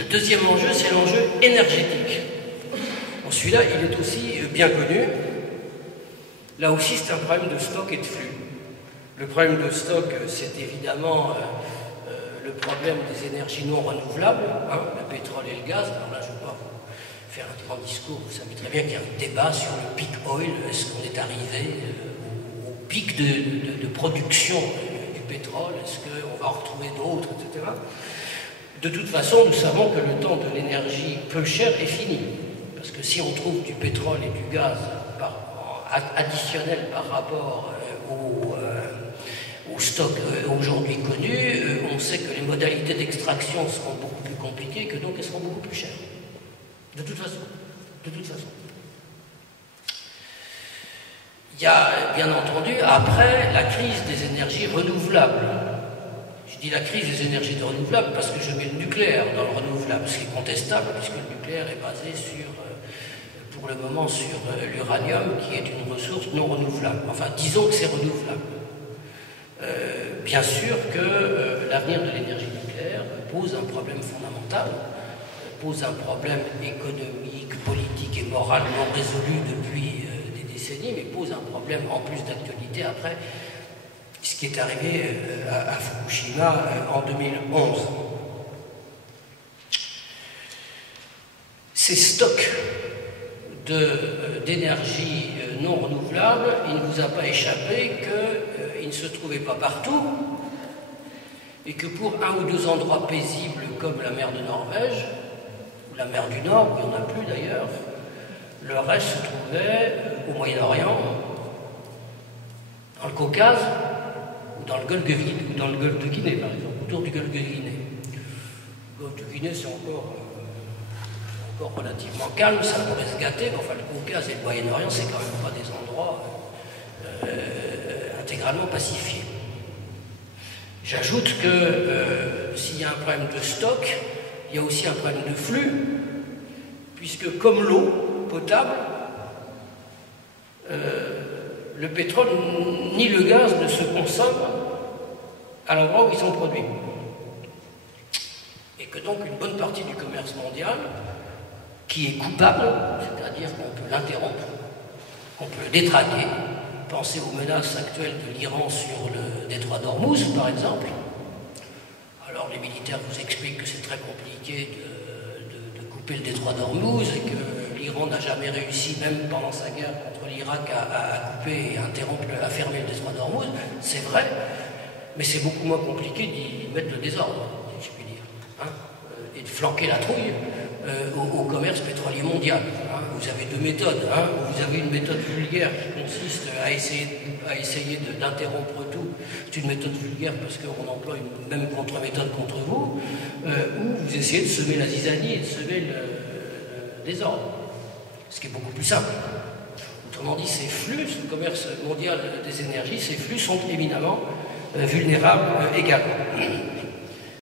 Le deuxième enjeu, c'est l'enjeu énergétique. Bon, celui-là, il est aussi bien connu. Là aussi, c'est un problème de stock et de flux. Le problème de stock, c'est évidemment le problème des énergies non renouvelables, hein, le pétrole et le gaz. Alors là, je ne vais pas vous faire un grand discours, vous savez très bien qu'il y a un débat sur le peak oil. Est-ce qu'on est arrivé au pic de production du pétrole? Est-ce qu'on va en retrouver d'autres, etc. De toute façon, nous savons que le temps de l'énergie peu chère est fini. Parce que si on trouve du pétrole et du gaz additionnel par rapport au stock aujourd'hui connu, on sait que les modalités d'extraction seront beaucoup plus compliquées, que donc elles seront beaucoup plus chères. De toute façon. De toute façon. Il y a, bien entendu, après, la crise des énergies renouvelables. Je dis la crise des énergies renouvelables parce que je mets le nucléaire dans le renouvelable, ce qui est contestable, puisque le nucléaire est basé sur, pour le moment, sur l'uranium, qui est une ressource non renouvelable. Enfin, disons que c'est renouvelable. Bien sûr que l'avenir de l'énergie nucléaire pose un problème fondamental, pose un problème économique, politique et moral non résolu depuis des décennies, mais pose un problème en plus d'actualité après ce qui est arrivé à Fukushima en 2011. Ces stocks d'énergie non renouvelable, il ne vous a pas échappé qu'ils ne se trouvaient pas partout et que pour un ou deux endroits paisibles comme la mer de Norvège, ou la mer du Nord, où il n'y en a plus d'ailleurs, le reste se trouvait au Moyen-Orient, dans le Caucase, ou dans le golfe de Guinée, par exemple, autour du golfe de Guinée. Le golfe de Guinée, c'est encore relativement calme, ça pourrait se gâter, mais enfin le Caucase et le Moyen-Orient, c'est quand même pas des endroits intégralement pacifiés. J'ajoute que s'il y a un problème de stock, il y a aussi un problème de flux, puisque comme l'eau potable, le pétrole ni le gaz ne se consomment à l'endroit où ils sont produits. Et que donc une bonne partie du commerce mondial, qui est coupable, c'est-à-dire qu'on peut l'interrompre, qu'on peut le détraquer. Pensez aux menaces actuelles de l'Iran sur le détroit d'Ormuz, par exemple. Alors les militaires vous expliquent que c'est très compliqué de couper le détroit d'Ormuz et que l'Iran n'a jamais réussi, même pendant sa guerre contre l'Irak, à couper et à fermer le détroit d'Ormuz. C'est vrai, mais c'est beaucoup moins compliqué d'y mettre le désordre, si je puis dire, hein, et de flanquer la trouille au commerce pétrolier mondial. Hein. Vous avez deux méthodes. Hein. Vous avez une méthode vulgaire qui consiste à essayer d'interrompre tout. C'est une méthode vulgaire parce qu'on emploie une même contre-méthode contre vous, ou vous essayez de semer la zizanie et de semer le désordre. Ce qui est beaucoup plus simple. Autrement dit, ces flux, ce commerce mondial des énergies, ces flux sont éminemment vulnérables également.